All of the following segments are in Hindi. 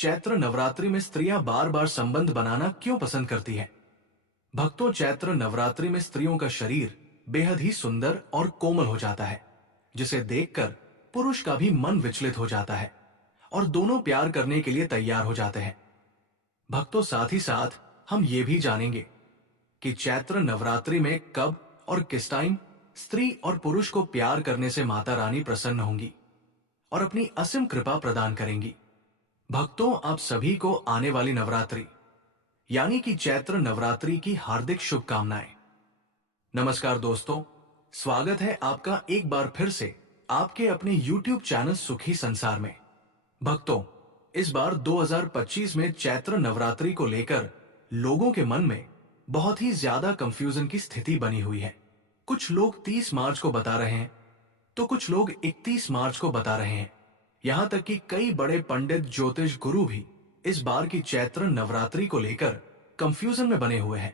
चैत्र नवरात्रि में स्त्रियां बार बार संबंध बनाना क्यों पसंद करती हैं? भक्तों, चैत्र नवरात्रि में स्त्रियों का शरीर बेहद ही सुंदर और कोमल हो जाता है, जिसे देखकर पुरुष का भी मन विचलित हो जाता है और दोनों प्यार करने के लिए तैयार हो जाते हैं। भक्तों, साथ ही साथ हम ये भी जानेंगे कि चैत्र नवरात्रि में कब और किस टाइम स्त्री और पुरुष को प्यार करने से माता रानी प्रसन्न होंगी और अपनी असीम कृपा प्रदान करेंगी। भक्तों, आप सभी को आने वाली नवरात्रि यानी कि चैत्र नवरात्रि की हार्दिक शुभकामनाएं। नमस्कार दोस्तों, स्वागत है आपका एक बार फिर से आपके अपने YouTube चैनल सुखी संसार में। भक्तों, इस बार 2025 में चैत्र नवरात्रि को लेकर लोगों के मन में बहुत ही ज्यादा कंफ्यूजन की स्थिति बनी हुई है। कुछ लोग 30 मार्च को बता रहे हैं तो कुछ लोग 31 मार्च को बता रहे हैं। यहां तक कि कई बड़े पंडित ज्योतिष गुरु भी इस बार की चैत्र नवरात्रि को लेकर कंफ्यूजन में बने हुए हैं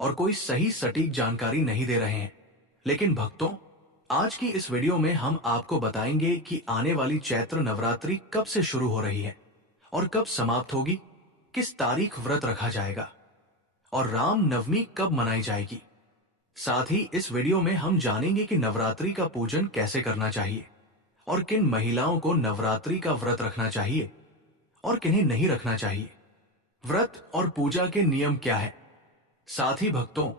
और कोई सही सटीक जानकारी नहीं दे रहे हैं। लेकिन भक्तों, आज की इस वीडियो में हम आपको बताएंगे कि आने वाली चैत्र नवरात्रि कब से शुरू हो रही है और कब समाप्त होगी, किस तारीख व्रत रखा जाएगा और राम नवमी कब मनाई जाएगी। साथ ही इस वीडियो में हम जानेंगे कि नवरात्रि का पूजन कैसे करना चाहिए और किन महिलाओं को नवरात्रि का व्रत रखना चाहिए और किन्हें नहीं रखना चाहिए। व्रत और पूजा के नियम क्या है। साथ ही भक्तों,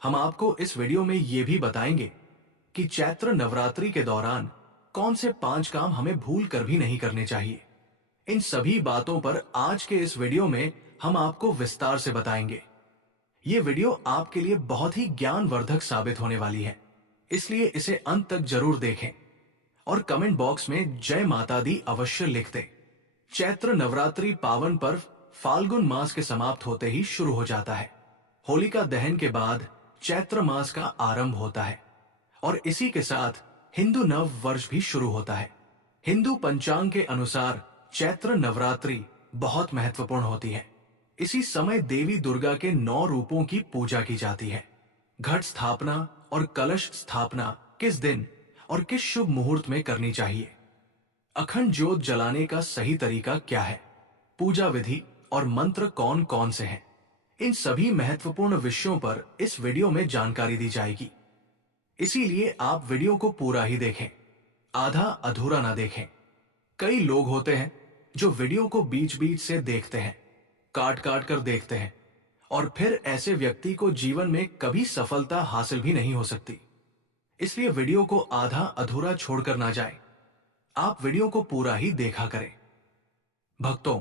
हम आपको इस वीडियो में ये भी बताएंगे कि चैत्र नवरात्रि के दौरान कौन से 5 काम हमें भूल कर भी नहीं करने चाहिए। इन सभी बातों पर आज के इस वीडियो में हम आपको विस्तार से बताएंगे। ये वीडियो आपके लिए बहुत ही ज्ञानवर्धक साबित होने वाली है, इसलिए इसे अंत तक जरूर देखें और कमेंट बॉक्स में जय माता दी अवश्य लिख दें। चैत्र नवरात्रि पावन पर्व फाल्गुन मास के समाप्त होते ही शुरू हो जाता है। होलिका दहन के बाद चैत्र मास का आरंभ होता है और इसी के साथ हिंदू नव वर्ष भी शुरू होता है। हिंदू पंचांग के अनुसार चैत्र नवरात्रि बहुत महत्वपूर्ण होती है। इसी समय देवी दुर्गा के 9 रूपों की पूजा की जाती है। घट स्थापना और कलश स्थापना किस दिन और किस शुभ मुहूर्त में करनी चाहिए। अखंड ज्योत जलाने का सही तरीका क्या है। पूजा विधि और मंत्र कौन कौन से हैं। इन सभी महत्वपूर्ण विषयों पर इस वीडियो में जानकारी दी जाएगी, इसीलिए आप वीडियो को पूरा ही देखें, आधा अधूरा ना देखें। कई लोग होते हैं जो वीडियो को बीच बीच से देखते हैं, काट काट कर देखते हैं और फिर ऐसे व्यक्ति को जीवन में कभी सफलता हासिल भी नहीं हो सकती। इसलिए वीडियो को आधा अधूरा छोड़कर ना जाए, आप वीडियो को पूरा ही देखा करें। भक्तों,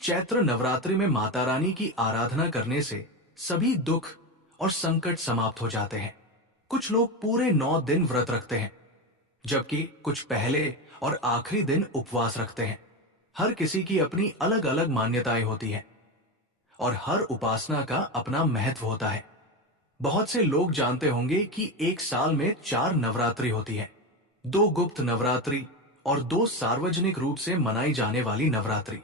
चैत्र नवरात्रि में माता रानी की आराधना करने से सभी दुख और संकट समाप्त हो जाते हैं। कुछ लोग पूरे 9 दिन व्रत रखते हैं, जबकि कुछ पहले और आखिरी दिन उपवास रखते हैं। हर किसी की अपनी अलग अलग मान्यताएं होती हैं और हर उपासना का अपना महत्व होता है। बहुत से लोग जानते होंगे कि एक साल में 4 नवरात्रि होती है, 2 गुप्त नवरात्रि और 2 सार्वजनिक रूप से मनाई जाने वाली नवरात्रि।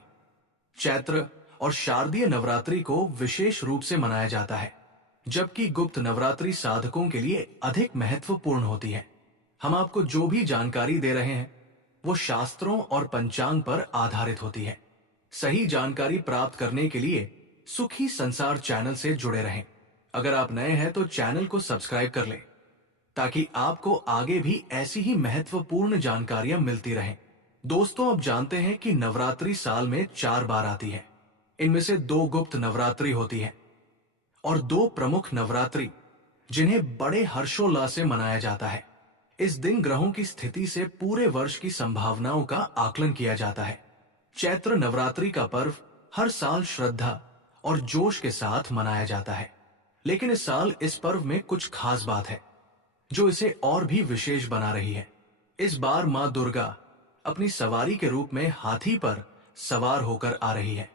चैत्र और शारदीय नवरात्रि को विशेष रूप से मनाया जाता है, जबकि गुप्त नवरात्रि साधकों के लिए अधिक महत्वपूर्ण होती है। हम आपको जो भी जानकारी दे रहे हैं वो शास्त्रों और पंचांग पर आधारित होती है। सही जानकारी प्राप्त करने के लिए सुखी संसार चैनल से जुड़े रहें। अगर आप नए हैं तो चैनल को सब्सक्राइब कर लें, ताकि आपको आगे भी ऐसी ही महत्वपूर्ण जानकारियां मिलती रहें। दोस्तों, अब जानते हैं कि नवरात्रि साल में 4 बार आती है। इनमें से 2 गुप्त नवरात्रि होती है और 2 प्रमुख नवरात्रि जिन्हें बड़े हर्षोल्लास से मनाया जाता है। इस दिन ग्रहों की स्थिति से पूरे वर्ष की संभावनाओं का आकलन किया जाता है। चैत्र नवरात्रि का पर्व हर साल श्रद्धा और जोश के साथ मनाया जाता है, लेकिन इस साल इस पर्व में कुछ खास बात है जो इसे और भी विशेष बना रही है। इस बार मां दुर्गा अपनी सवारी के रूप में हाथी पर सवार होकर आ रही है।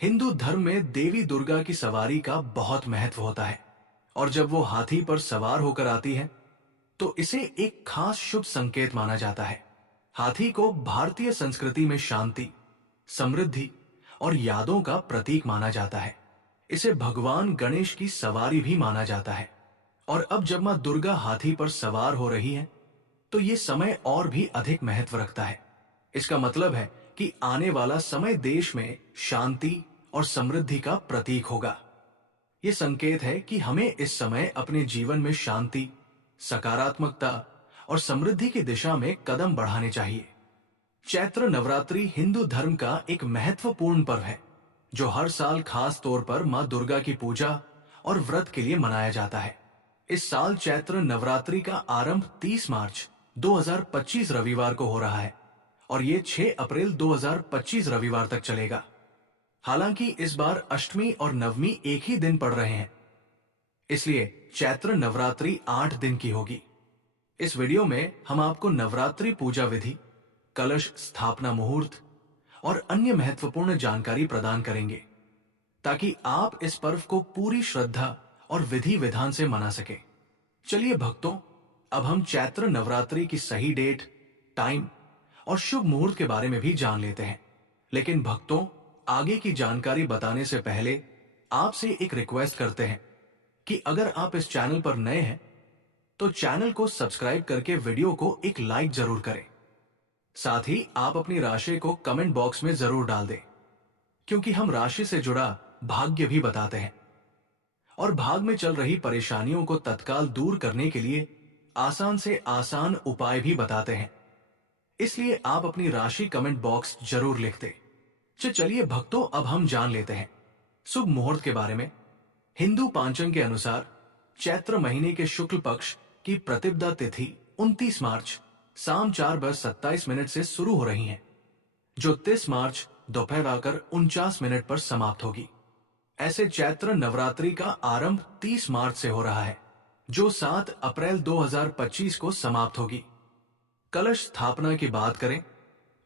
हिंदू धर्म में देवी दुर्गा की सवारी का बहुत महत्व होता है और जब वो हाथी पर सवार होकर आती है तो इसे एक खास शुभ संकेत माना जाता है। हाथी को भारतीय संस्कृति में शांति, समृद्धि और यादों का प्रतीक माना जाता है। इसे भगवान गणेश की सवारी भी माना जाता है और अब जब मां दुर्गा हाथी पर सवार हो रही है तो ये समय और भी अधिक महत्व रखता है। इसका मतलब है कि आने वाला समय देश में शांति और समृद्धि का प्रतीक होगा। ये संकेत है कि हमें इस समय अपने जीवन में शांति, सकारात्मकता और समृद्धि की दिशा में कदम बढ़ाने चाहिए। चैत्र नवरात्रि हिंदू धर्म का एक महत्वपूर्ण पर्व है, जो हर साल खास तौर पर मां दुर्गा की पूजा और व्रत के लिए मनाया जाता है। इस साल चैत्र नवरात्रि का आरंभ 30 मार्च 2025 रविवार को हो रहा है और ये 6 अप्रैल 2025 रविवार तक चलेगा। हालांकि इस बार अष्टमी और नवमी एक ही दिन पड़ रहे हैं, इसलिए चैत्र नवरात्रि 8 दिन की होगी। इस वीडियो में हम आपको नवरात्रि पूजा विधि, कलश स्थापना मुहूर्त और अन्य महत्वपूर्ण जानकारी प्रदान करेंगे, ताकि आप इस पर्व को पूरी श्रद्धा और विधि विधान से मना सके। चलिए भक्तों, अब हम चैत्र नवरात्रि की सही डेट, टाइम और शुभ मुहूर्त के बारे में भी जान लेते हैं। लेकिन भक्तों, आगे की जानकारी बताने से पहले आपसे एक रिक्वेस्ट करते हैं कि अगर आप इस चैनल पर नए हैं तो चैनल को सब्सक्राइब करके वीडियो को एक लाइक जरूर करें। साथ ही आप अपनी राशि को कमेंट बॉक्स में जरूर डाल दें, क्योंकि हम राशि से जुड़ा भाग्य भी बताते हैं और भाग में चल रही परेशानियों को तत्काल दूर करने के लिए आसान से आसान उपाय भी बताते हैं। इसलिए आप अपनी राशि कमेंट बॉक्स जरूर लिख दें। चलिए भक्तों, अब हम जान लेते हैं शुभ मुहूर्त के बारे में। हिंदू पांचांग के अनुसार चैत्र महीने के शुक्ल पक्ष की प्रतिपदा तिथि 29 मार्च शाम 4:27 से शुरू हो रही है, जो 30 मार्च दोपहर आकर 49 पर समाप्त होगी। ऐसे चैत्र नवरात्रि का आरंभ 30 मार्च से हो रहा है, जो 7 अप्रैल 2025 को समाप्त होगी। कलश स्थापना की बात करें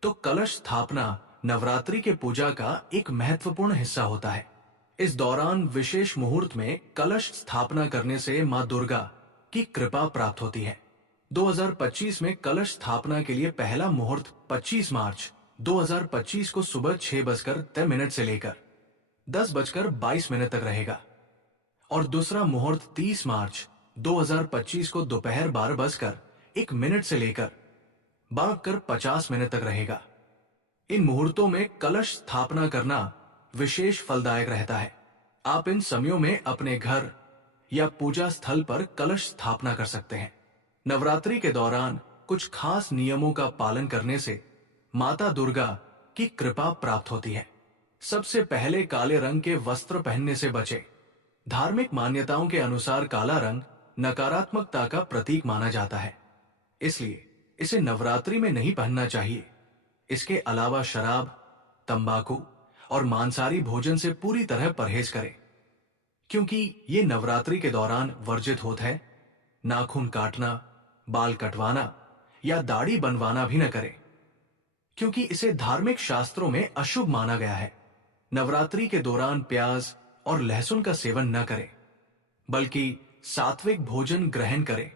तो कलश स्थापना नवरात्रि के पूजा का एक महत्वपूर्ण हिस्सा होता है। इस दौरान विशेष मुहूर्त में कलश स्थापना करने से मां दुर्गा की कृपा प्राप्त होती है। 2025 में कलश स्थापना के लिए पहला मुहूर्त 25 मार्च 2025 को सुबह 6:13 से लेकर 10:22 तक रहेगा और दूसरा मुहूर्त 30 मार्च 2025 को दोपहर 12:01 से लेकर 12:50 तक रहेगा। इन मुहूर्तों में कलश स्थापना करना विशेष फलदायक रहता है। आप इन समयों में अपने घर या पूजा स्थल पर कलश स्थापना कर सकते हैं। नवरात्रि के दौरान कुछ खास नियमों का पालन करने से माता दुर्गा की कृपा प्राप्त होती है। सबसे पहले काले रंग के वस्त्र पहनने से बचें। धार्मिक मान्यताओं के अनुसार काला रंग नकारात्मकता का प्रतीक माना जाता है, इसलिए इसे नवरात्रि में नहीं पहनना चाहिए। इसके अलावा शराब, तंबाकू और मांसाहारी भोजन से पूरी तरह परहेज करें, क्योंकि ये नवरात्रि के दौरान वर्जित होता है। नाखून काटना, बाल कटवाना या दाढ़ी बनवाना भी न करें, क्योंकि इसे धार्मिक शास्त्रों में अशुभ माना गया है। नवरात्रि के दौरान प्याज और लहसुन का सेवन न करें, बल्कि सात्विक भोजन ग्रहण करें।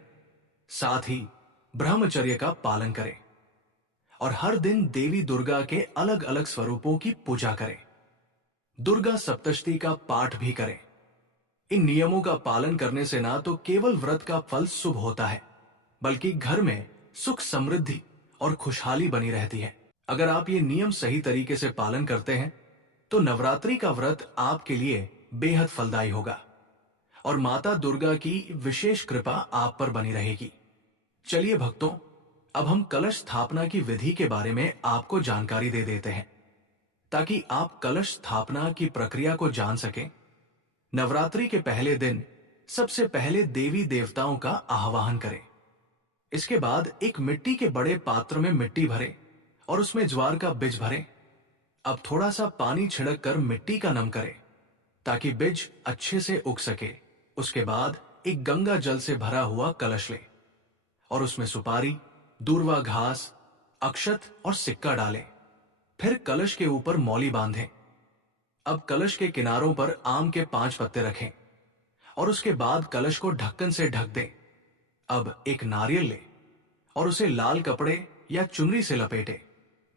साथ ही ब्रह्मचर्य का पालन करें और हर दिन देवी दुर्गा के अलग अलग स्वरूपों की पूजा करें। दुर्गा सप्तशती का पाठ भी करें। इन नियमों का पालन करने से ना तो केवल व्रत का फल शुभ होता है, बल्कि घर में सुख, समृद्धि और खुशहाली बनी रहती है। अगर आप ये नियम सही तरीके से पालन करते हैं तो नवरात्रि का व्रत आपके लिए बेहद फलदायी होगा और माता दुर्गा की विशेष कृपा आप पर बनी रहेगी। चलिए भक्तों, अब हम कलश स्थापना की विधि के बारे में आपको जानकारी दे देते हैं, ताकि आप कलश स्थापना की प्रक्रिया को जान सकें। नवरात्रि के पहले दिन सबसे पहले देवी देवताओं का आह्वान करें। इसके बाद एक मिट्टी के बड़े पात्र में मिट्टी भरें और उसमें ज्वार का बीज भरें। अब थोड़ा सा पानी छिड़क कर मिट्टी का नम करें, ताकि बीज अच्छे से उग सके। उसके बाद एक गंगा जल से भरा हुआ कलश लें और उसमें सुपारी, दूर्वा घास, अक्षत और सिक्का डालें। फिर कलश के ऊपर मौली बांधें। अब कलश के किनारों पर आम के 5 पत्ते रखें और उसके बाद कलश को ढक्कन से ढक दें। अब एक नारियल लें और उसे लाल कपड़े या चुनरी से लपेटें।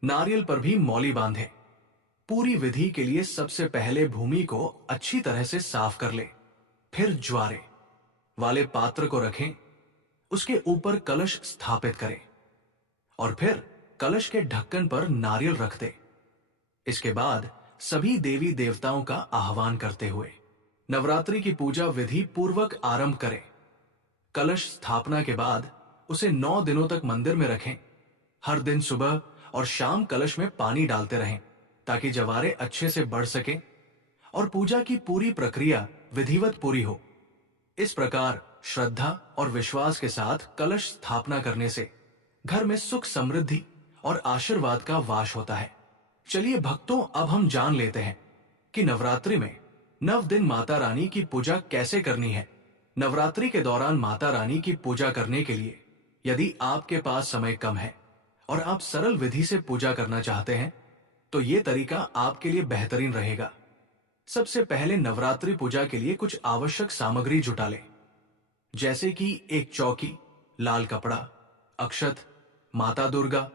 नारियल पर भी मौली बांधें। पूरी विधि के लिए सबसे पहले भूमि को अच्छी तरह से साफ कर लें। फिर ज्वारे वाले पात्र को रखें, उसके ऊपर कलश स्थापित करें और फिर कलश के ढक्कन पर नारियल रख दें। इसके बाद सभी देवी देवताओं का आह्वान करते हुए नवरात्रि की पूजा विधि पूर्वक आरंभ करें। कलश स्थापना के बाद उसे 9 दिनों तक मंदिर में रखें। हर दिन सुबह और शाम कलश में पानी डालते रहें ताकि जवारे अच्छे से बढ़ सकें और पूजा की पूरी प्रक्रिया विधिवत पूरी हो। इस प्रकार श्रद्धा और विश्वास के साथ कलश स्थापना करने से घर में सुख समृद्धि और आशीर्वाद का वास होता है। चलिए भक्तों, अब हम जान लेते हैं कि नवरात्रि में 9 दिन माता रानी की पूजा कैसे करनी है। नवरात्रि के दौरान माता रानी की पूजा करने के लिए यदि आपके पास समय कम है और आप सरल विधि से पूजा करना चाहते हैं तो ये तरीका आपके लिए बेहतरीन रहेगा। सबसे पहले नवरात्रि पूजा के लिए कुछ आवश्यक सामग्री जुटा लें, जैसे कि एक चौकी, लाल कपड़ा, अक्षत, माता दुर्गा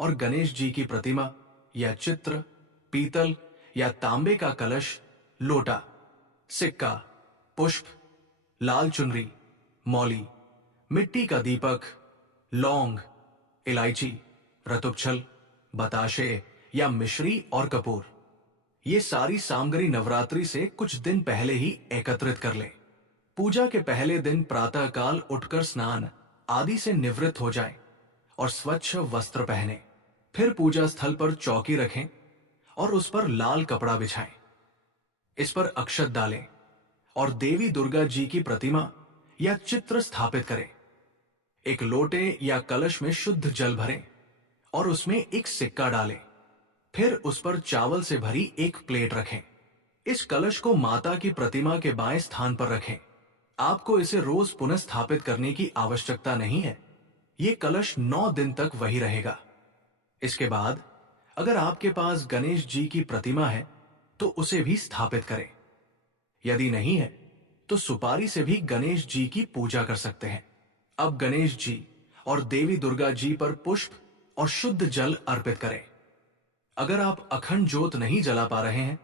और गणेश जी की प्रतिमा या चित्र, पीतल या तांबे का कलश, लोटा, सिक्का, पुष्प, लाल चुनरी, मौली, मिट्टी का दीपक, लौंग, इलायची, रतुपछल, बताशे या मिश्री और कपूर। ये सारी सामग्री नवरात्रि से कुछ दिन पहले ही एकत्रित कर लें। पूजा के पहले दिन प्रातःकाल उठकर स्नान आदि से निवृत्त हो जाएं और स्वच्छ वस्त्र पहने। फिर पूजा स्थल पर चौकी रखें और उस पर लाल कपड़ा बिछाएं। इस पर अक्षत डालें और देवी दुर्गा जी की प्रतिमा या चित्र स्थापित करें। एक लोटे या कलश में शुद्ध जल भरें और उसमें एक सिक्का डालें। फिर उस पर चावल से भरी एक प्लेट रखें। इस कलश को माता की प्रतिमा के बाएं स्थान पर रखें। आपको इसे रोज पुनः स्थापित करने की आवश्यकता नहीं है। यह कलश 9 दिन तक वही रहेगा। इसके बाद अगर आपके पास गणेश जी की प्रतिमा है तो उसे भी स्थापित करें। यदि नहीं है तो सुपारी से भी गणेश जी की पूजा कर सकते हैं। अब गणेश जी और देवी दुर्गा जी पर पुष्प और शुद्ध जल अर्पित करें। अगर आप अखंड ज्योत नहीं जला पा रहे हैं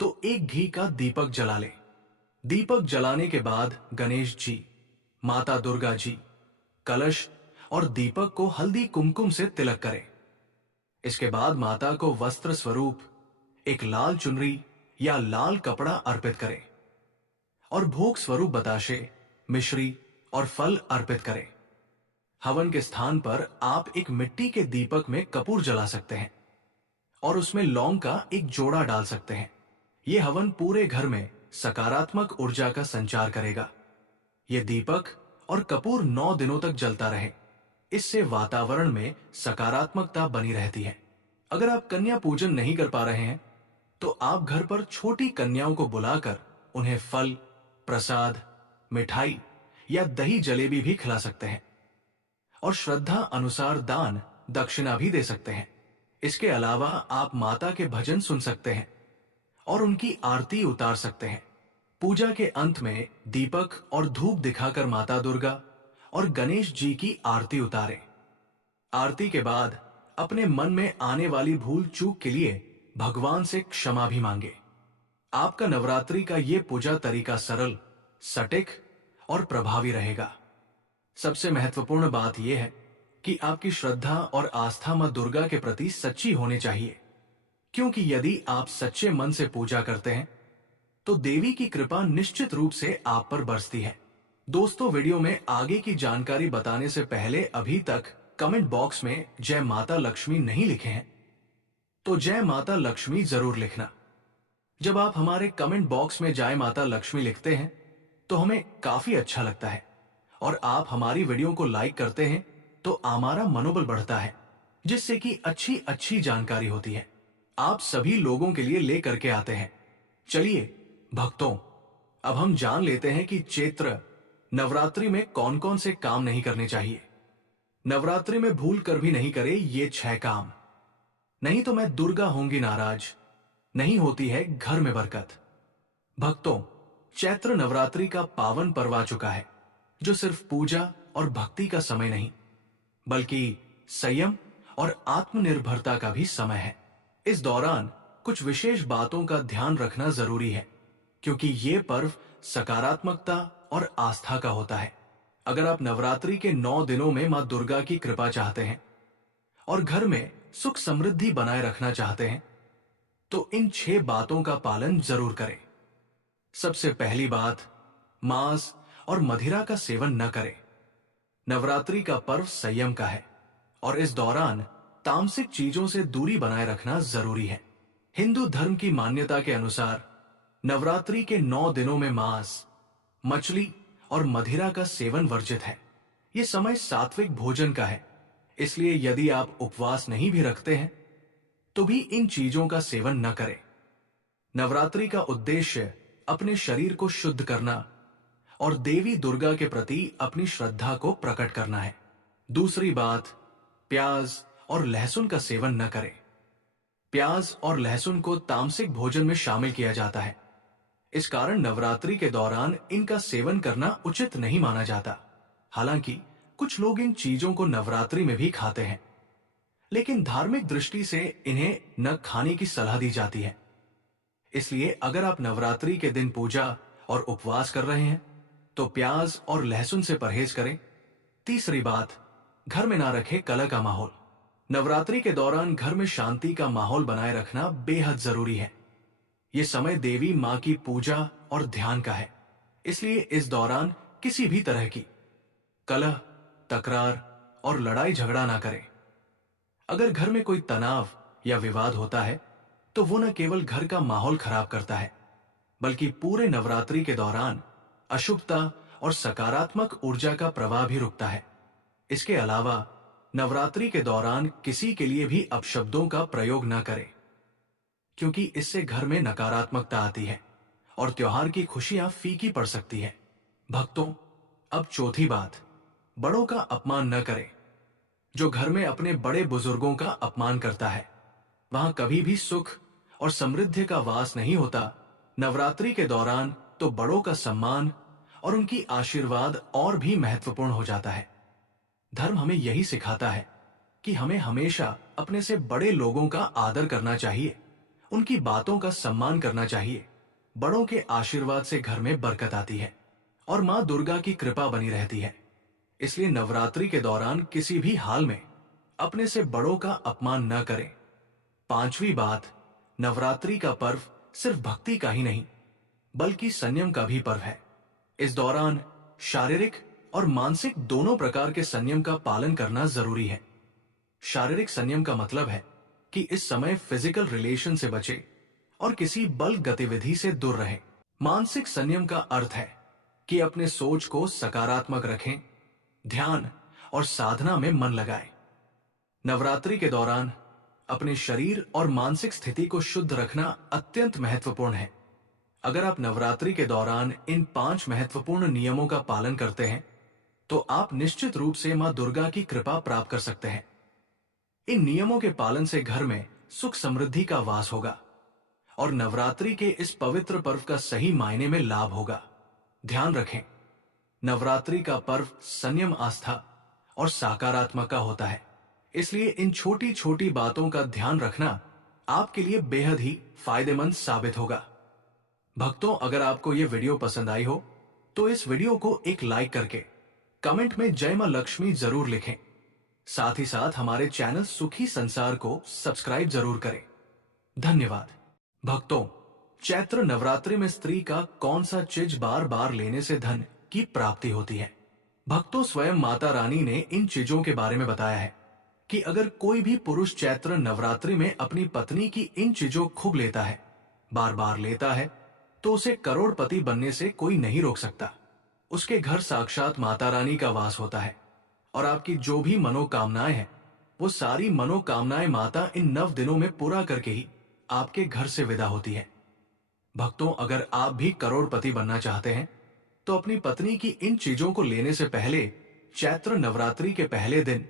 तो एक घी का दीपक जला लें। दीपक जलाने के बाद गणेश जी, माता दुर्गा जी, कलश और दीपक को हल्दी कुमकुम से तिलक करें। इसके बाद माता को वस्त्र स्वरूप एक लाल चुनरी या लाल कपड़ा अर्पित करें और भोग स्वरूप बताशे, मिश्री और फल अर्पित करें। हवन के स्थान पर आप एक मिट्टी के दीपक में कपूर जला सकते हैं और उसमें लौंग का एक जोड़ा डाल सकते हैं। यह हवन पूरे घर में सकारात्मक ऊर्जा का संचार करेगा। यह दीपक और कपूर 9 दिनों तक जलता रहे। इससे वातावरण में सकारात्मकता बनी रहती है। अगर आप कन्या पूजन नहीं कर पा रहे हैं तो आप घर पर छोटी कन्याओं को बुलाकर उन्हें फल, प्रसाद, मिठाई या दही जलेबी भी खिला सकते हैं और श्रद्धा अनुसार दान दक्षिणा भी दे सकते हैं। इसके अलावा आप माता के भजन सुन सकते हैं और उनकी आरती उतार सकते हैं। पूजा के अंत में दीपक और धूप दिखाकर माता दुर्गा और गणेश जी की आरती उतारें। आरती के बाद अपने मन में आने वाली भूल चूक के लिए भगवान से क्षमा भी मांगे। आपका नवरात्रि का ये पूजा तरीका सरल, सटीक और प्रभावी रहेगा। सबसे महत्वपूर्ण बात यह है कि आपकी श्रद्धा और आस्था मां दुर्गा के प्रति सच्ची होनी चाहिए, क्योंकि यदि आप सच्चे मन से पूजा करते हैं तो देवी की कृपा निश्चित रूप से आप पर बरसती है। दोस्तों, वीडियो में आगे की जानकारी बताने से पहले अभी तक कमेंट बॉक्स में जय माता लक्ष्मी नहीं लिखे हैं तो जय माता लक्ष्मी जरूर लिखना। जब आप हमारे कमेंट बॉक्स में जय माता लक्ष्मी लिखते हैं तो हमें काफी अच्छा लगता है और आप हमारी वीडियो को लाइक करते हैं तो हमारा मनोबल बढ़ता है, जिससे कि अच्छी अच्छी जानकारी होती है, आप सभी लोगों के लिए ले करके आते हैं। चलिए भक्तों, अब हम जान लेते हैं कि चैत्र नवरात्रि में कौन कौन से काम नहीं करने चाहिए। नवरात्रि में भूल कर भी नहीं करे ये 6 काम, नहीं तो मैं दुर्गा होंगी नाराज, नहीं होती है घर में बरकत। भक्तों, चैत्र नवरात्रि का पावन पर्व आ चुका है, जो सिर्फ पूजा और भक्ति का समय नहीं बल्कि संयम और आत्मनिर्भरता का भी समय है। इस दौरान कुछ विशेष बातों का ध्यान रखना जरूरी है, क्योंकि ये पर्व सकारात्मकता और आस्था का होता है। अगर आप नवरात्रि के 9 दिनों में मां दुर्गा की कृपा चाहते हैं और घर में सुख समृद्धि बनाए रखना चाहते हैं तो इन 6 बातों का पालन जरूर करें। सबसे पहली बात, मांस और मदिरा का सेवन न करें। नवरात्रि का पर्व संयम का है और इस दौरान तामसिक चीजों से दूरी बनाए रखना जरूरी है। हिंदू धर्म की मान्यता के अनुसार नवरात्रि के 9 दिनों में मांस, मछली और मदिरा का सेवन वर्जित है। यह समय सात्विक भोजन का है, इसलिए यदि आप उपवास नहीं भी रखते हैं तो भी इन चीजों का सेवन न करें। नवरात्रि का उद्देश्य अपने शरीर को शुद्ध करना और देवी दुर्गा के प्रति अपनी श्रद्धा को प्रकट करना है। दूसरी बात, प्याज और लहसुन का सेवन न करें। प्याज और लहसुन को तामसिक भोजन में शामिल किया जाता है। इस कारण नवरात्रि के दौरान इनका सेवन करना उचित नहीं माना जाता। हालांकि कुछ लोग इन चीजों को नवरात्रि में भी खाते हैं, लेकिन धार्मिक दृष्टि से इन्हें न खाने की सलाह दी जाती है। इसलिए अगर आप नवरात्रि के दिन पूजा और उपवास कर रहे हैं तो प्याज और लहसुन से परहेज करें। तीसरी बात, घर में ना रखें कलह का माहौल। नवरात्रि के दौरान घर में शांति का माहौल बनाए रखना बेहद जरूरी है। यह समय देवी मां की पूजा और ध्यान का है, इसलिए इस दौरान किसी भी तरह की कलह, तकरार और लड़ाई झगड़ा ना करें। अगर घर में कोई तनाव या विवाद होता है तो वो न केवल घर का माहौल खराब करता है, बल्कि पूरे नवरात्रि के दौरान अशुभता और सकारात्मक ऊर्जा का प्रवाह भी रुकता है। इसके अलावा नवरात्रि के दौरान किसी के लिए भी अपशब्दों का प्रयोग न करें, क्योंकि इससे घर में नकारात्मकता आती है और त्योहार की खुशियां फीकी पड़ सकती है। भक्तों, अब चौथी बात, बड़ों का अपमान न करें। जो घर में अपने बड़े बुजुर्गों का अपमान करता है, वहां कभी भी सुख और समृद्धि का वास नहीं होता। नवरात्रि के दौरान तो बड़ों का सम्मान और उनकी आशीर्वाद और भी महत्वपूर्ण हो जाता है। धर्म हमें यही सिखाता है कि हमें हमेशा अपने से बड़े लोगों का आदर करना चाहिए, उनकी बातों का सम्मान करना चाहिए। बड़ों के आशीर्वाद से घर में बरकत आती है और मां दुर्गा की कृपा बनी रहती है। इसलिए नवरात्रि के दौरान किसी भी हाल में अपने से बड़ों का अपमान न करें। पांचवी बात, नवरात्रि का पर्व सिर्फ भक्ति का ही नहीं बल्कि संयम का भी पर्व है। इस दौरान शारीरिक और मानसिक दोनों प्रकार के संयम का पालन करना जरूरी है। शारीरिक संयम का मतलब है कि इस समय फिजिकल रिलेशन से बचे और किसी बल गतिविधि से दूर रहें। मानसिक संयम का अर्थ है कि अपने सोच को सकारात्मक रखें, ध्यान और साधना में मन लगाएं। नवरात्रि के दौरान अपने शरीर और मानसिक स्थिति को शुद्ध रखना अत्यंत महत्वपूर्ण है। अगर आप नवरात्रि के दौरान इन 5 महत्वपूर्ण नियमों का पालन करते हैं तो आप निश्चित रूप से मां दुर्गा की कृपा प्राप्त कर सकते हैं। इन नियमों के पालन से घर में सुख समृद्धि का वास होगा और नवरात्रि के इस पवित्र पर्व का सही मायने में लाभ होगा। ध्यान रखें, नवरात्रि का पर्व संयम, आस्था और सकारात्मकता होता है। इसलिए इन छोटी छोटी बातों का ध्यान रखना आपके लिए बेहद ही फायदेमंद साबित होगा। भक्तों, अगर आपको यह वीडियो पसंद आई हो तो इस वीडियो को एक लाइक करके कमेंट में जय मां लक्ष्मी जरूर लिखें। साथ ही साथ हमारे चैनल सुखी संसार को सब्सक्राइब जरूर करें। धन्यवाद। भक्तों, चैत्र नवरात्रि में स्त्री का कौन सा चीज बार बार लेने से धन की प्राप्ति होती है? भक्तों, स्वयं माता रानी ने इन चीजों के बारे में बताया है कि अगर कोई भी पुरुष चैत्र नवरात्रि में अपनी पत्नी की इन चीजों खूब लेता है, बार बार लेता है, तो उसे करोड़पति बनने से कोई नहीं रोक सकता। उसके घर साक्षात माता रानी का वास होता है और आपकी जो भी मनोकामनाएं हैं वो सारी मनोकामनाएं माता इन 9 दिनों में पूरा करके ही आपके घर से विदा होती है। भक्तों, अगर आप भी करोड़पति बनना चाहते हैं तो अपनी पत्नी की इन चीजों को लेने से पहले चैत्र नवरात्रि के पहले दिन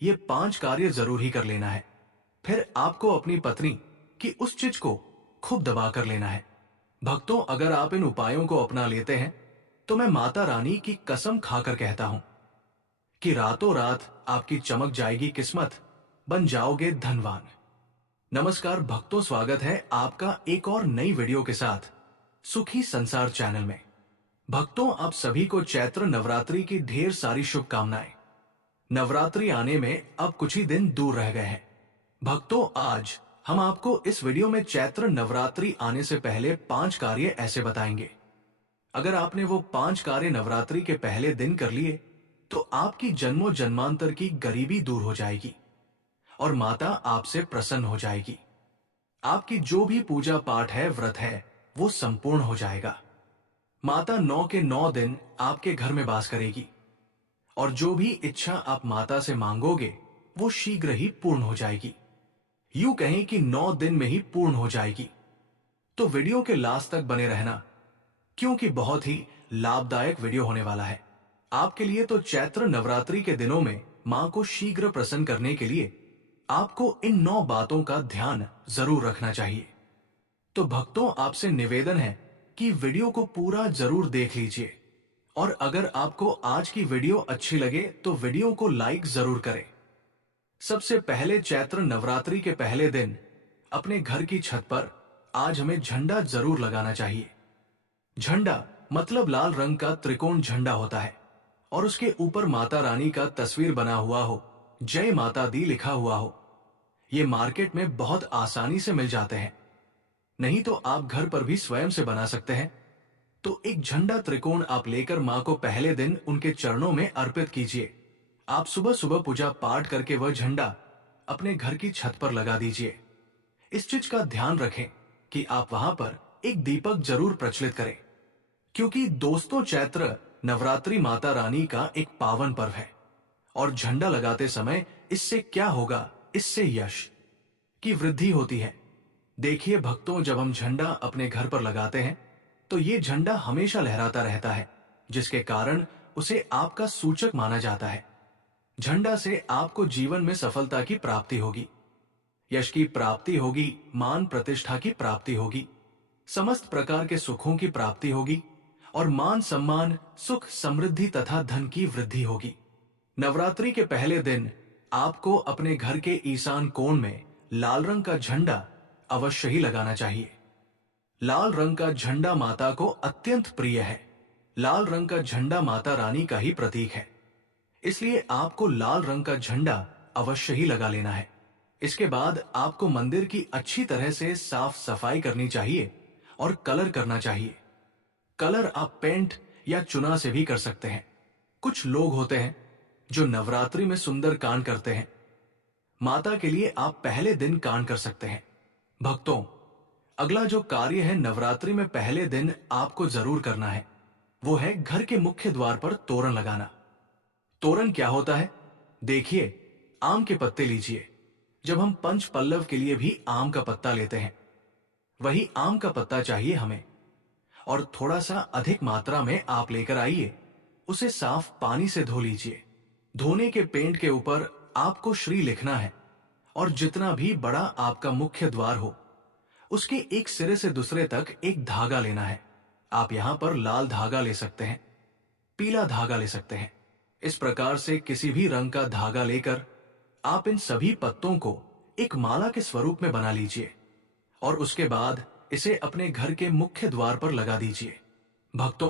ये 5 कार्य जरूर ही कर लेना है। फिर आपको अपनी पत्नी की उस चीज को खूब दबा कर लेना है। भक्तों, अगर आप इन उपायों को अपना लेते हैं तो मैं माता रानी की कसम खाकर कहता हूं कि रातों रात आपकी चमक जाएगी किस्मत, बन जाओगे धनवान। नमस्कार भक्तों, स्वागत है आपका एक और नई वीडियो के साथ सुखी संसार चैनल में। भक्तों, आप सभी को चैत्र नवरात्रि की ढेर सारी शुभकामनाएं। नवरात्रि आने में अब कुछ ही दिन दूर रह गए हैं। भक्तों, आज हम आपको इस वीडियो में चैत्र नवरात्रि आने से पहले 5 कार्य ऐसे बताएंगे। अगर आपने वो 5 कार्य नवरात्रि के पहले दिन कर लिए तो आपकी जन्मों जन्मांतर की गरीबी दूर हो जाएगी और माता आपसे प्रसन्न हो जाएगी। आपकी जो भी पूजा पाठ है, व्रत है, वो संपूर्ण हो जाएगा। माता 9 के 9 दिन आपके घर में वास करेगी और जो भी इच्छा आप माता से मांगोगे वो शीघ्र ही पूर्ण हो जाएगी। यूं कहें कि 9 दिन में ही पूर्ण हो जाएगी। तो वीडियो के लास्ट तक बने रहना, क्योंकि बहुत ही लाभदायक वीडियो होने वाला है आपके लिए। तो चैत्र नवरात्रि के दिनों में मां को शीघ्र प्रसन्न करने के लिए आपको इन 9 बातों का ध्यान जरूर रखना चाहिए। तो भक्तों, आपसे निवेदन है कि वीडियो को पूरा जरूर देख लीजिए और अगर आपको आज की वीडियो अच्छी लगे तो वीडियो को लाइक जरूर करें। सबसे पहले चैत्र नवरात्रि के पहले दिन अपने घर की छत पर आज हमें झंडा जरूर लगाना चाहिए। झंडा मतलब लाल रंग का त्रिकोण झंडा होता है और उसके ऊपर माता रानी का तस्वीर बना हुआ हो, जय माता दी लिखा हुआ हो। ये मार्केट में बहुत आसानी से मिल जाते हैं, नहीं तो आप घर पर भी स्वयं से बना सकते हैं। तो एक झंडा त्रिकोण आप लेकर मां को पहले दिन उनके चरणों में अर्पित कीजिए। आप सुबह सुबह पूजा पाठ करके वह झंडा अपने घर की छत पर लगा दीजिए। इस चीज का ध्यान रखें कि आप वहां पर एक दीपक जरूर प्रज्वलित करें, क्योंकि दोस्तों चैत्र नवरात्रि माता रानी का एक पावन पर्व है और झंडा लगाते समय इससे क्या होगा, इससे यश की वृद्धि होती है। देखिए भक्तों, जब हम झंडा अपने घर पर लगाते हैं तो ये झंडा हमेशा लहराता रहता है, जिसके कारण उसे आपका सूचक माना जाता है। झंडा से आपको जीवन में सफलता की प्राप्ति होगी, यश की प्राप्ति होगी, मान प्रतिष्ठा की प्राप्ति होगी, समस्त प्रकार के सुखों की प्राप्ति होगी और मान सम्मान, सुख, समृद्धि तथा धन की वृद्धि होगी। नवरात्रि के पहले दिन आपको अपने घर के ईशान कोण में लाल रंग का झंडा अवश्य ही लगाना चाहिए। लाल रंग का झंडा माता को अत्यंत प्रिय है। लाल रंग का झंडा माता रानी का ही प्रतीक है, इसलिए आपको लाल रंग का झंडा अवश्य ही लगा लेना है। इसके बाद आपको मंदिर की अच्छी तरह से साफ सफाई करनी चाहिए और कलर करना चाहिए। कलर आप पेंट या चुना से भी कर सकते हैं। कुछ लोग होते हैं जो नवरात्रि में सुंदर कांड करते हैं। माता के लिए आप पहले दिन कांड कर सकते हैं। भक्तों, अगला जो कार्य है नवरात्रि में पहले दिन आपको जरूर करना है, वो है घर के मुख्य द्वार पर तोरण लगाना। तोरण क्या होता है? देखिए, आम के पत्ते लीजिए। जब हम पंच पल्लव के लिए भी आम का पत्ता लेते हैं, वही आम का पत्ता चाहिए हमें और थोड़ा सा अधिक मात्रा में आप लेकर आइए। उसे साफ पानी से धो लीजिए। धोने के पेंट के ऊपर आपको श्री लिखना है और जितना भी बड़ा आपका मुख्य द्वार हो उसके एक सिरे से दूसरे तक एक धागा लेना है। आप यहां पर लाल धागा ले सकते हैं, पीला धागा ले सकते हैं। इस प्रकार से किसी भी रंग का धागा लेकर आप इन सभी पत्तों को एक माला के स्वरूप में बना लीजिए और उसके बाद इसे अपने घर के मुख्य द्वार पर लगा दीजिए। भक्तों,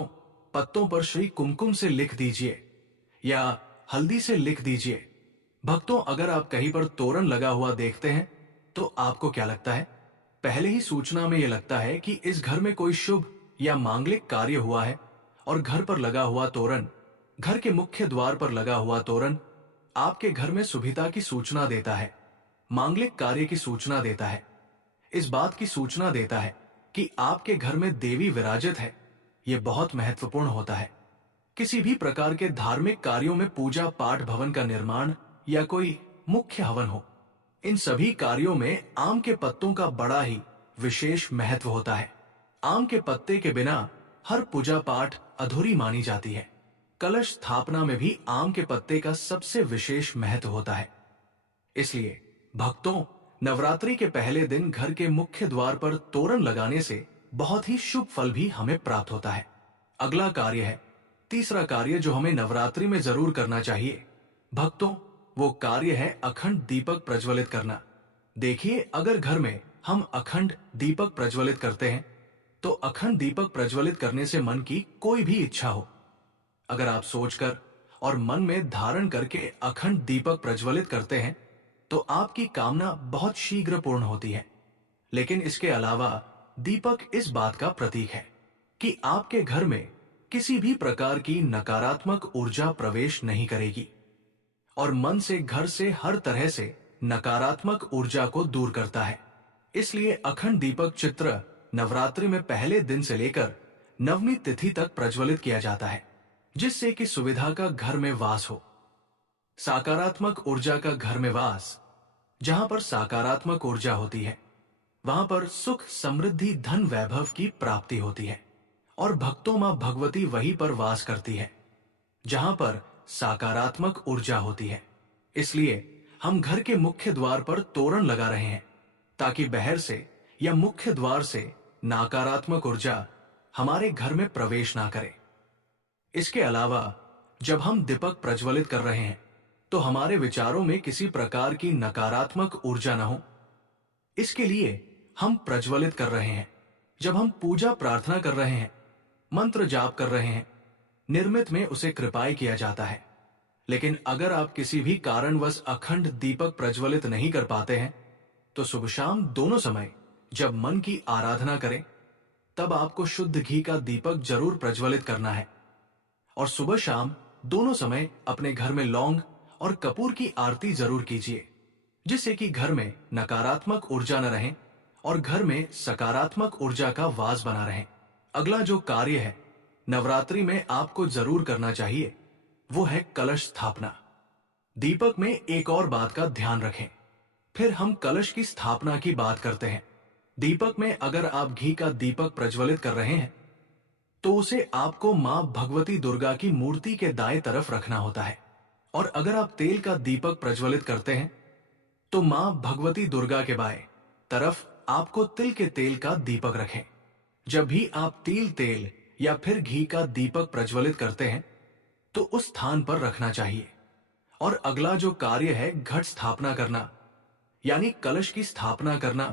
पत्तों पर श्री कुमकुम से लिख दीजिए या हल्दी से लिख दीजिए। भक्तों, अगर आप कहीं पर तोरण लगा हुआ देखते हैं तो आपको क्या लगता है? पहले ही सूचना में यह लगता है कि इस घर में कोई शुभ या मांगलिक कार्य हुआ है और घर पर लगा हुआ तोरण, घर के मुख्य द्वार पर लगा हुआ तोरण आपके घर में सुभिता की सूचना देता है, मांगलिक कार्य की सूचना देता है। इस बात की सूचना देता है कि आपके घर में देवी विराजित है। यह बहुत महत्वपूर्ण होता है। किसी भी प्रकार के धार्मिक कार्यों में पूजा पाठ, भवन का निर्माण या कोई मुख्य हवन हो, इन सभी कार्यों में आम के पत्तों का बड़ा ही विशेष महत्व होता है। आम के पत्ते के बिना हर पूजा पाठ अधूरी मानी जाती है। कलश स्थापना में भी आम के पत्ते का सबसे विशेष महत्व होता है। इसलिए भक्तों, नवरात्रि के पहले दिन घर के मुख्य द्वार पर तोरण लगाने से बहुत ही शुभ फल भी हमें प्राप्त होता है। अगला कार्य है, तीसरा कार्य जो हमें नवरात्रि में जरूर करना चाहिए। भक्तों, वो कार्य है अखंड दीपक प्रज्वलित करना। देखिए, अगर घर में हम अखंड दीपक प्रज्वलित करते हैं तो अखंड दीपक प्रज्वलित करने से मन की कोई भी इच्छा हो, अगर आप सोचकर और मन में धारण करके अखंड दीपक प्रज्वलित करते हैं तो आपकी कामना बहुत शीघ्र पूर्ण होती है। लेकिन इसके अलावा दीपक इस बात का प्रतीक है कि आपके घर में किसी भी प्रकार की नकारात्मक ऊर्जा प्रवेश नहीं करेगी और मन से घर से हर तरह से नकारात्मक ऊर्जा को दूर करता है। इसलिए अखंड दीपक चित्र नवरात्रि में पहले दिन से लेकर नवमी तिथि तक प्रज्वलित किया जाता है, जिससे कि सुविधा का घर में वास हो, सकारात्मक ऊर्जा का घर में वास। जहां पर सकारात्मक ऊर्जा होती है वहां पर सुख समृद्धि धन वैभव की प्राप्ति होती है और भक्तों मां भगवती वहीं पर वास करती है जहां पर सकारात्मक ऊर्जा होती है। इसलिए हम घर के मुख्य द्वार पर तोरण लगा रहे हैं ताकि बाहर से या मुख्य द्वार से नकारात्मक ऊर्जा हमारे घर में प्रवेश ना करे। इसके अलावा जब हम दीपक प्रज्वलित कर रहे हैं तो हमारे विचारों में किसी प्रकार की नकारात्मक ऊर्जा न हो, इसके लिए हम प्रज्वलित कर रहे हैं। जब हम पूजा प्रार्थना कर रहे हैं, मंत्र जाप कर रहे हैं, निर्मित में उसे कृपाय किया जाता है। लेकिन अगर आप किसी भी कारणवश अखंड दीपक प्रज्वलित नहीं कर पाते हैं तो सुबह शाम दोनों समय जब मन की आराधना करें तब आपको शुद्ध घी का दीपक जरूर प्रज्वलित करना है और सुबह शाम दोनों समय अपने घर में लौंग और कपूर की आरती जरूर कीजिए, जिससे कि घर में नकारात्मक ऊर्जा न रहे और घर में सकारात्मक ऊर्जा का वास बना रहे। अगला जो कार्य है नवरात्रि में आपको जरूर करना चाहिए वो है कलश स्थापना। दीपक में एक और बात का ध्यान रखें, फिर हम कलश की स्थापना की बात करते हैं। दीपक में अगर आप घी का दीपक प्रज्वलित कर रहे हैं तो उसे आपको मां भगवती दुर्गा की मूर्ति के दाएं तरफ रखना होता है और अगर आप तेल का दीपक प्रज्वलित करते हैं तो मां भगवती दुर्गा के बाएं तरफ आपको तिल के तेल का दीपक रखें। जब भी आप तिल तेल या फिर घी का दीपक प्रज्वलित करते हैं तो उस स्थान पर रखना चाहिए। और अगला जो कार्य है घट स्थापना करना, यानी कलश की स्थापना करना,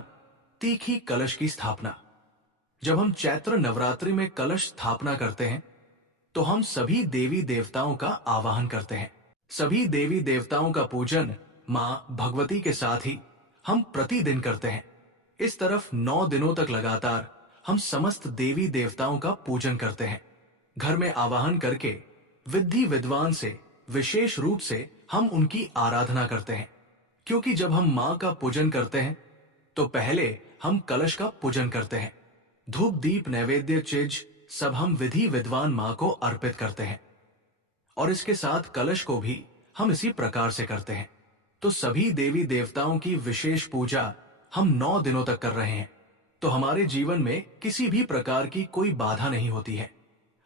तीखी कलश की स्थापना। जब हम चैत्र नवरात्रि में कलश स्थापना करते हैं तो हम सभी देवी देवताओं का आवाहन करते हैं। सभी देवी देवताओं का पूजन मां भगवती के साथ ही हम प्रतिदिन करते हैं। इस तरफ 9 दिनों तक लगातार हम समस्त देवी देवताओं का पूजन करते हैं। घर में आवाहन करके विधि विद्वान से विशेष रूप से हम उनकी आराधना करते हैं, क्योंकि जब हम मां का पूजन करते हैं तो पहले हम कलश का पूजन करते हैं। धूप दीप नैवेद्य चिज सब हम विधि विद्वान मां को अर्पित करते हैं और इसके साथ कलश को भी हम इसी प्रकार से करते हैं। तो सभी देवी देवताओं की विशेष पूजा हम 9 दिनों तक कर रहे हैं, तो हमारे जीवन में किसी भी प्रकार की कोई बाधा नहीं होती है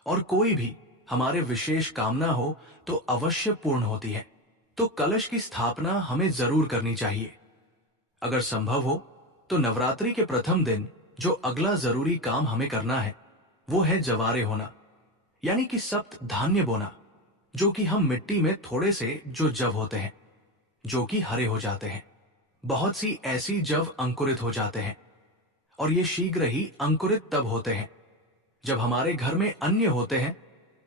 और कोई भी हमारे विशेष कामना हो तो अवश्य पूर्ण होती है। तो कलश की स्थापना हमें जरूर करनी चाहिए। अगर संभव हो तो नवरात्रि के प्रथम दिन जो अगला जरूरी काम हमें करना है वो है जवारे होना, यानी कि सप्त धान्य बोना, जो कि हम मिट्टी में थोड़े से जो जव होते हैं जो कि हरे हो जाते हैं। बहुत सी ऐसी जव अंकुरित हो जाते हैं और ये शीघ्र ही अंकुरित तब होते हैं जब हमारे घर में अन्य होते हैं,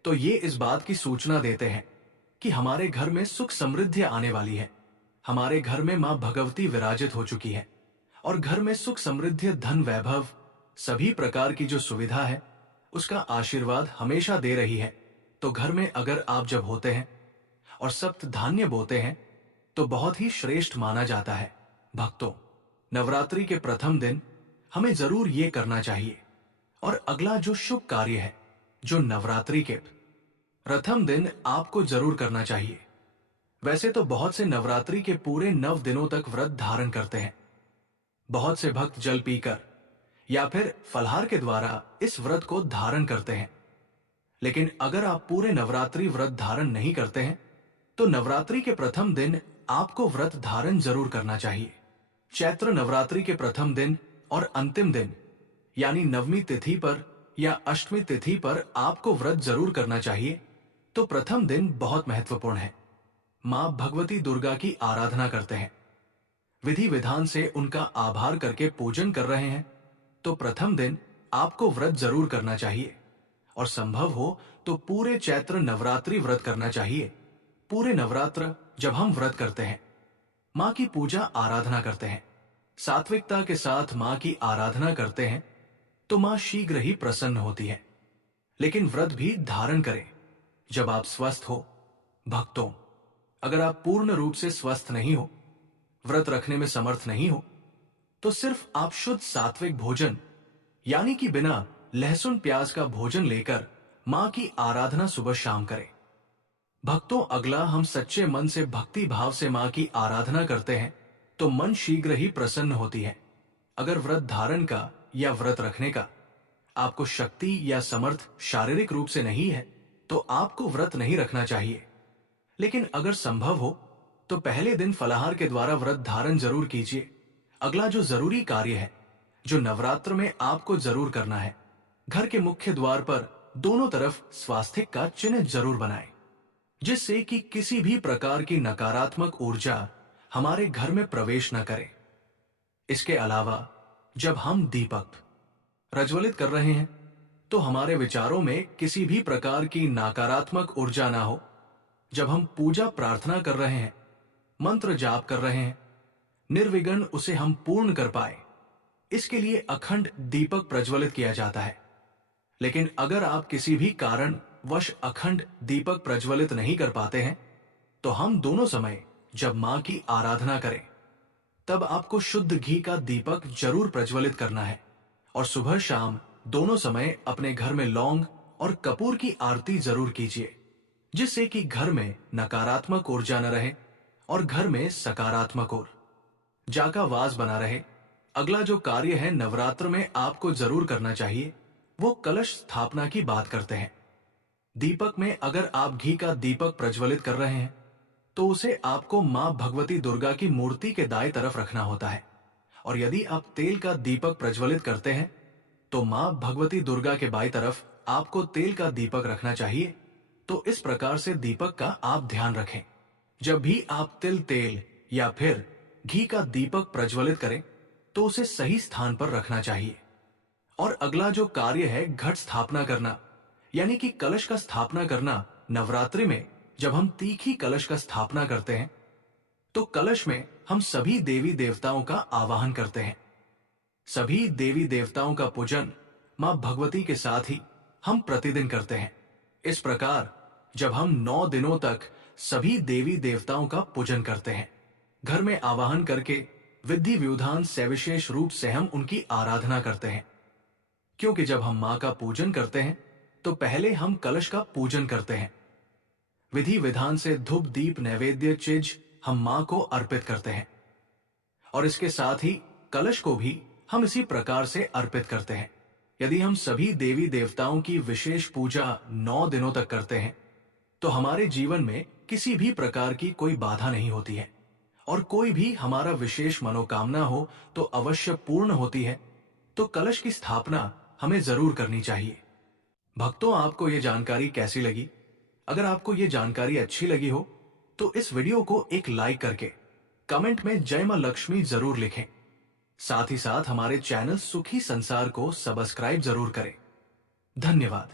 तो ये इस बात की सूचना देते हैं कि हमारे घर में सुख समृद्धि आने वाली है। हमारे घर में मां भगवती विराजित हो चुकी है और घर में सुख समृद्धि धन वैभव सभी प्रकार की जो सुविधा है उसका आशीर्वाद हमेशा दे रही है। तो घर में अगर आप जब होते हैं और सप्त धान्य बोते हैं तो बहुत ही श्रेष्ठ माना जाता है। भक्तों, नवरात्रि के प्रथम दिन हमें जरूर ये करना चाहिए। और अगला जो शुभ कार्य है जो नवरात्रि के प्रथम दिन आपको जरूर करना चाहिए। वैसे तो बहुत से नवरात्रि के पूरे 9 दिनों तक व्रत धारण करते हैं। बहुत से भक्त जल पीकर या फिर फलाहार के द्वारा इस व्रत को धारण करते हैं। लेकिन अगर आप पूरे नवरात्रि व्रत धारण नहीं करते हैं तो नवरात्रि के प्रथम दिन आपको व्रत धारण जरूर करना चाहिए। चैत्र नवरात्रि के प्रथम दिन और अंतिम दिन यानी नवमी तिथि पर या अष्टमी तिथि पर आपको व्रत जरूर करना चाहिए। तो प्रथम दिन बहुत महत्वपूर्ण है। मां भगवती दुर्गा की आराधना करते हैं, विधि विधान से उनका आभार करके पूजन कर रहे हैं, तो प्रथम दिन आपको व्रत जरूर करना चाहिए और संभव हो तो पूरे चैत्र नवरात्रि व्रत करना चाहिए। पूरे नवरात्र जब हम व्रत करते हैं माँ की पूजा आराधना करते हैं, सात्विकता के साथ माँ की आराधना करते हैं, तो माँ शीघ्र ही प्रसन्न होती है। लेकिन व्रत भी धारण करें जब आप स्वस्थ हो। भक्तों, अगर आप पूर्ण रूप से स्वस्थ नहीं हो, व्रत रखने में समर्थ नहीं हो, तो सिर्फ आप शुद्ध सात्विक भोजन यानी कि बिना लहसुन प्याज का भोजन लेकर मां की आराधना सुबह शाम करें। भक्तों, अगला, हम सच्चे मन से भक्ति भाव से मां की आराधना करते हैं तो मन शीघ्र ही प्रसन्न होती है। अगर व्रत धारण का या व्रत रखने का आपको शक्ति या समर्थ शारीरिक रूप से नहीं है तो आपको व्रत नहीं रखना चाहिए। लेकिन अगर संभव हो तो पहले दिन फलाहार के द्वारा व्रत धारण जरूर कीजिए। अगला जो जरूरी कार्य है, जो नवरात्र में आपको जरूर करना है, घर के मुख्य द्वार पर दोनों तरफ स्वास्तिक का चिन्ह जरूर बनाएं, जिससे कि किसी भी प्रकार की नकारात्मक ऊर्जा हमारे घर में प्रवेश न करे। इसके अलावा जब हम दीपक प्रज्वलित कर रहे हैं तो हमारे विचारों में किसी भी प्रकार की नकारात्मक ऊर्जा ना हो। जब हम पूजा प्रार्थना कर रहे हैं, मंत्र जाप कर रहे हैं, निर्विघ्न उसे हम पूर्ण कर पाए, इसके लिए अखंड दीपक प्रज्वलित किया जाता है। लेकिन अगर आप किसी भी कारण वश अखंड दीपक प्रज्वलित नहीं कर पाते हैं तो हम दोनों समय जब मां की आराधना करें तब आपको शुद्ध घी का दीपक जरूर प्रज्वलित करना है और सुबह शाम दोनों समय अपने घर में लौंग और कपूर की आरती जरूर कीजिए, जिससे कि घर में नकारात्मक ऊर्जा न रहे और घर में सकारात्मक ऊर्जा का वास बना रहे। अगला जो कार्य है नवरात्र में आपको जरूर करना चाहिए, वो कलश स्थापना की बात करते हैं। दीपक में अगर आप घी का दीपक प्रज्वलित कर रहे हैं तो उसे आपको मां भगवती दुर्गा की मूर्ति के दाएं तरफ रखना होता है, और यदि आप तेल का दीपक प्रज्वलित करते हैं तो मां भगवती दुर्गा के बाईं तरफ आपको तेल का दीपक रखना चाहिए। तो इस प्रकार से दीपक का आप ध्यान रखें। जब भी आप तिल तेल या फिर घी का दीपक प्रज्वलित करें तो उसे सही स्थान पर रखना चाहिए। और अगला जो कार्य है घट स्थापना करना यानी कि कलश का स्थापना करना। नवरात्रि में जब हम तीखी कलश का स्थापना करते हैं तो कलश में हम सभी देवी देवताओं का आवाहन करते हैं। सभी देवी देवताओं का पूजन मां भगवती के साथ ही हम प्रतिदिन करते हैं। इस प्रकार जब हम 9 दिनों तक सभी देवी देवताओं का पूजन करते हैं, घर में आवाहन करके विधि विधान से विशेष रूप से हम उनकी आराधना करते हैं। क्योंकि जब हम मां का पूजन करते हैं तो पहले हम कलश का पूजन करते हैं। विधि विधान से धूप दीप नैवेद्य चीज हम मां को अर्पित करते हैं और इसके साथ ही कलश को भी हम इसी प्रकार से अर्पित करते हैं। यदि हम सभी देवी देवताओं की विशेष पूजा 9 दिनों तक करते हैं तो हमारे जीवन में किसी भी प्रकार की कोई बाधा नहीं होती है और कोई भी हमारा विशेष मनोकामना हो तो अवश्य पूर्ण होती है। तो कलश की स्थापना हमें जरूर करनी चाहिए। भक्तों, आपको यह जानकारी कैसी लगी? अगर आपको यह जानकारी अच्छी लगी हो तो इस वीडियो को एक लाइक करके कमेंट में जय मां लक्ष्मी जरूर लिखें। साथ ही साथ हमारे चैनल सुखी संसार को सब्सक्राइब जरूर करें। धन्यवाद।